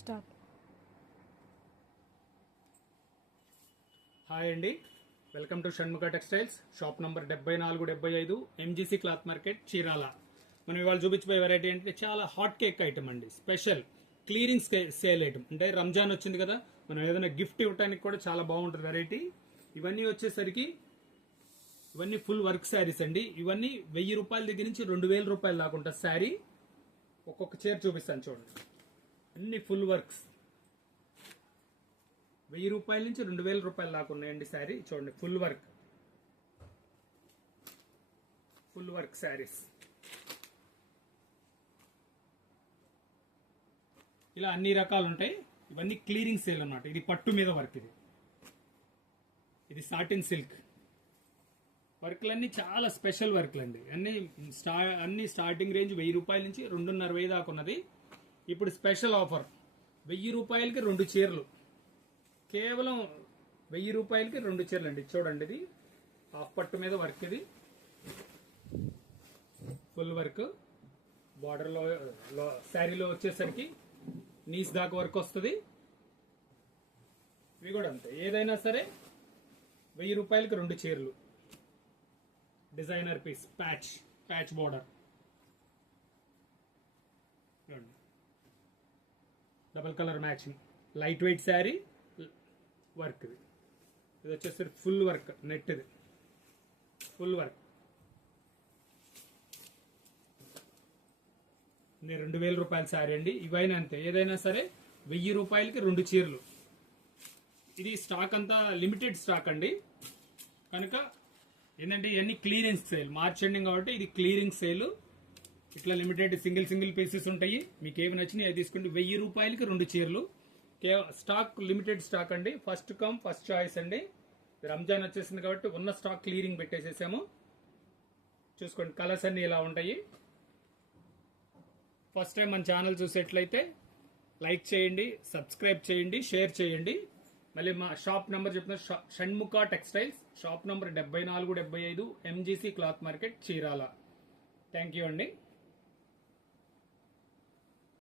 Start. Hi అండి, welcome to Shanmukha textiles. Shop number 7475 MGC cloth market, Chirala. మనం ఇవాళ చూపించబోయే వెరైటీ అంటే చాలా హాట్ కేక్ ఐటమ్ అండి. Special clearing sale item. అంటే రంజాన్ వచ్చింది కదా, మనం ఏదైనా గిఫ్ట్ ఇవ్వడానికి కూడా చాలా బాగుంటుంది వెరైటీ. ఇవన్నీ వచ్చేసరికి ఇవన్నీ ఫుల్ వర్క్ శారీస్ అండి. ఇవన్నీ 1000 రూపాయల దగ్గర నుంచి 2000 రూపాయలు దాకా ఉంటుంది శారీ. ఒక్కొక్క చీర చూపిస్తాను చూడండి. అన్ని ఫుల్ వర్క్స్. 1000 రూపాయల నుంచి 2000 రూపాయలు దాకా ఉన్నాయండి శారీ. చూడండి, ఫుల్ వర్క్ శారీస్. ఇలా అన్ని రకాలు ఉంటాయి. ఇవన్నీ క్లియరింగ్ సేల్ అన్నమాట. ఇది పట్టు మీద వర్క్. ఇది సాటిన్ సిల్క్ వర్క్లన్నీ చాలా స్పెషల్ వర్క్లు అండి. అన్ని స్టార్టింగ్ రేంజ్ 1000 రూపాయల నుంచి 2500 దాకా ఉన్నది. ఇప్పుడు స్పెషల్ ఆఫర్ 1000 రూపాయలకి 2 చీరలు. కేవలం 1000 రూపాయలకి 2 చీరలు అండి. చూడండి, ఇది హాఫ్ పట్టు మీద వర్క్. ఇది ఫుల్ వర్క్. బార్డర్లో శారీలో వచ్చేసరికి నీస్ దాకా వర్క్ వస్తుంది. ఇవి కూడా అంతే. ఏదైనా సరే 1000 రూపాయలకి 2 చీరలు. Designer piece, patch border. Double colour matching, light weight sari, work. ఇది వచ్చేసరికి ఫుల్ వర్క్, నెట్. ఇది ఫుల్ వర్క్. 2000 రూపాయల శారీ అండి. ఇవైనా అంతే. ఏదైనా సరే 1000 రూపాయలకి 2 చీరలు. ఇది స్టాక్ అంతా లిమిటెడ్ స్టాక్ అండి. కనుక ఏంటంటే ఇవన్నీ క్లియరెన్స్ సేల్. మార్చ్ ఎండింగ్ కాబట్టి ఇది క్లియరింగ్ సేల్. ఇట్లా లిమిటెడ్ సింగిల్ పీసెస్ ఉంటాయి. మీకు ఏమి నచ్చినాయి అది తీసుకోండి. 1000 రూపాయలకి 2 చీరలు. స్టాక్ లిమిటెడ్ స్టాక్ అండి. ఫస్ట్ కమ్ ఫస్ట్ చాయిస్ అండి. రంజాన్ వచ్చేసింది కాబట్టి ఉన్న స్టాక్ క్లియరింగ్ పెట్టేసేసాము. చూసుకోండి, కలర్స్ అన్ని ఇలా ఉంటాయి. ఫస్ట్ టైం మన ఛానల్ చూసేట్లయితే లైక్ చేయండి, సబ్స్క్రైబ్ చేయండి, షేర్ చేయండి. మళ్ళీ మా షాప్ నెంబర్ చెప్తున్నా, Shanmukha textiles, shop number 7475 MGC cloth market, Chirala. Thank you అండి.